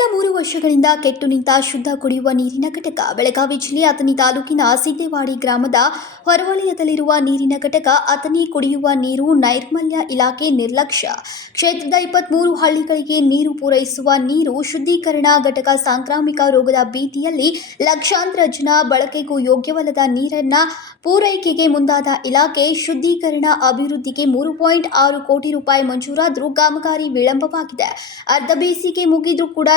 mereka ಕೆಟ್ಟು ನಿಂತ ಶುದ್ಧ ಕುಡಿಯುವ ನೀರಿನ ಘಟಕ. ಬೆಳಗಾವಿ ಜಿಲ್ಲೆ ಅಥಣಿ ತಾಲೂಕಿನ ಸಿದ್ದೇವಾಡಿ ಗ್ರಾಮದ ಹೊರವಲಯದಲ್ಲಿರುವ ನೀರಿನ ಘಟಕ ಅಥಣಿ ಕುಡಿಯುವ ನೀರು ನೈರ್ಮಲ್ಯ ಇಲಾಖೆ ನಿರ್ಲಕ್ಷ್ಯ. ಕ್ಷೇತ್ರದ ಇಪ್ಪತ್ಮೂರು ಹಳ್ಳಿಗಳಿಗೆ ನೀರು ಪೂರೈಸುವ ನೀರು ಶುದ್ಧೀಕರಣ ಘಟಕ ಸಾಂಕ್ರಾಮಿಕ ರೋಗದ ಭೀತಿಯಲ್ಲಿ ಲಕ್ಷಾಂತರ ಜನ ಬಳಕೆಗೂ ಯೋಗ್ಯವಲ್ಲದ ನೀರನ್ನ ಪೂರೈಕೆಗೆ ಮುಂದಾದ ಇಲಾಖೆ ಶುದ್ಧೀಕರಣ ಅಭಿವೃದ್ಧಿಗೆ ಮೂರು ಪಾಯಿಂಟ್ ಆರು ಕೋಟಿ ರೂಪಾಯಿ ಮಂಜೂರಾದರೂ ಕಾಮಗಾರಿ ವಿಳಂಬವಾಗಿದೆ. ಅರ್ಧ ಬೇಸಿಗೆ ಮುಗಿದ್ರೂ ಕೂಡ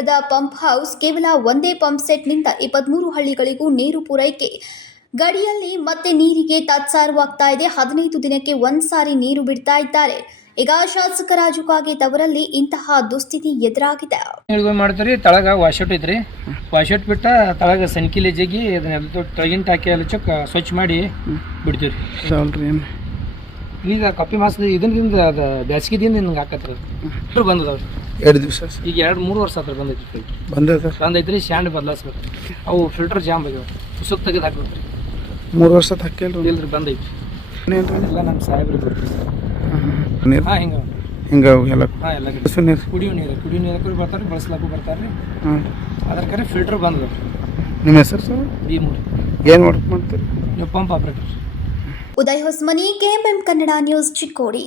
ರಿಪೇರಿಗೊಳ್ಳದ ಪಂಪ್ ಹೌಸ್ ಕೇವಲ ಒಂದೇ ಪಂಪ್ ಸೆಟ್ನಿಂದ ಇಪ್ಪತ್ಮೂರು ಹಳ್ಳಿಗಳಿಗೂ ನೀರು ಪೂರೈಕೆ. ಗಡಿಯಲ್ಲಿ ಮತ್ತೆ ನೀರಿಗೆ ತಾತ್ಸಾರವಾಗ್ತಾ ಇದೆ. ಹದಿನೈದು ದಿನಕ್ಕೆ ಒಂದ್ಸಾರಿ ನೀರು ಬಿಡ್ತಾ ಇದ್ದಾರೆ. ಈಗ ಶಾಸಕ ರಾಜು ತವರಲ್ಲಿ ಅವರಲ್ಲಿ ಇಂತಹ ದುಸ್ಥಿತಿ ಎದುರಾಗಿದೆ. ಇಳುವರಿ ಮಾಡ್ತೀರಿ ತಳಗ ವಾಶೌಟ್ ಐತ್ರಿ ವಾಶೌಟ್ ಬಿಟ್ಟ ತಳಗ ಸನ್ಕಿಲೆ ಜಗಿ ಅದನ್ನೆಲ್ಲ ತಳಗಿನ ಟಾಕಿ ಎಲ್ಲ ಚೊಕ್ಕ ಸ್ವಚ್ಛ ಮಾಡಿ ಬಿಡ್ತೀವಿ ಈಗ ಕಪ್ಪಿ ಮಾಸದ ಇದರಿಂದ ಅದು ಬೇಸಿಗೆ ದಿನ ನಿಮ್ಗೆ ಹಾಕತ್ರಿ. ಅದು ಬಂದದವ್ರಿ. ಎರಡು ದಿವಸ. ಈಗ ಎರಡು ಮೂರು ವರ್ಷ ಹತ್ರ ಬಂದೈತಿ. ಬಂದದ ಬಂದೈತ್ರಿ ಸ್ಟ್ಯಾಂಡ್ ಬದಲಾಯಿಸ್ಬೇಕು ಅವು ಫಿಲ್ಟರ್ ಜಾಮ್ ಆಗ್ಯಾವ ಉಸುಕ್ ತೆಗೆದು ಹಾಕ್ಬೇಕ್ರಿ ಮೂರು ವರ್ಷ ಹಾಕಿಲ್ರಿ ಇಲ್ರಿ? ಬಂದೈತಿ ಎಲ್ಲ ನಮ್ಮ ಸಾಹೇಬ್ರಿಗೆ ಗೊತ್ತ್ರಿ ನೀರು ಹಾಂ ಹಿಂಗೆ ಹಿಂಗೆ ಎಲ್ಲ. ಹಾಂ ಎಲ್ಲ. ಹಸು ನೀರು. ಕುಡಿಯೋ ನೀರು ಕುಡಿಯೋ ನೀರಕ್ಕೂ ಬರ್ತಾರೆ ಬಳಸ್ಲಕ್ಕೂ ಬರ್ತಾರೆ. ಹಾಂ ಅದ್ರ ಕರೆ ಫಿಲ್ಟರ್ ಬಂದದ ನಿಮ್ಮ ಹೆಸರು ಸರ್? ಬಿ ಮೂರು ಏನು ವರ್ಕ್ ಮಾಡ್ತೀರಿ? ನೀವು pump operator Uday Hosmani KMM Kannada news Chikkodi.